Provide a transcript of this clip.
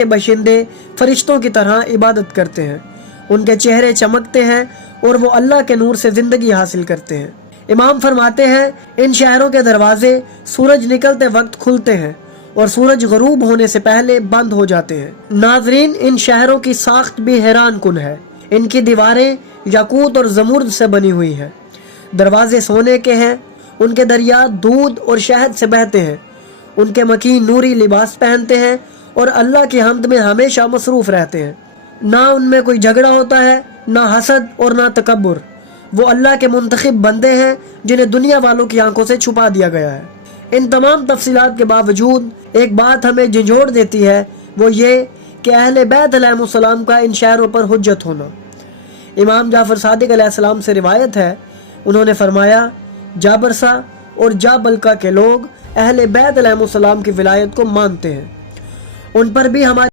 کے باشندے فرشتوں کی طرح عبادت کرتے ہیں، ان کے چہرے چمکتے ہیں اور وہ اللہ کے نور سے زندگی حاصل کرتے ہیں۔ امام فرماتے ہیں ان شہروں کے دروازے سورج نکلتے وقت کھلتے ہیں اور سورج غروب ہونے سے پہلے بند ہو جاتے ہیں۔ ناظرین، ان شہروں کی ساخت بھی حیران کن ہے۔ ان کی دیواریں یاقوت اور زمرد سے بنی ہوئی ہیں، دروازے سونے کے ہیں، ان کے دریا دودھ اور شہد سے بہتے ہیں، ان کے مکین نوری لباس پہنتے ہیں اور اللہ کی حمد میں ہمیشہ مصروف رہتے ہیں۔ نہ ان میں کوئی جھگڑا ہوتا ہے، نہ حسد اور نہ تکبر۔ وہ اللہ کے منتخب بندے ہیں جنہیں دنیا والوں کی آنکھوں سے چھپا دیا گیا ہے۔ ان تمام تفصیلات کے باوجود ایک بات ہمیں جھنجھوڑ دیتی ہے، وہ یہ کہ اہل بیت علیہ السلام کا ان شہروں پر حجت ہونا۔ امام جعفر صادق علیہ السلام سے روایت ہے، انہوں نے فرمایا، جابرسا اور جابلکا کے لوگ اہل بیت علیہ السلام کی ولایت کو مانتے ہیں، ان پر بھی ہماری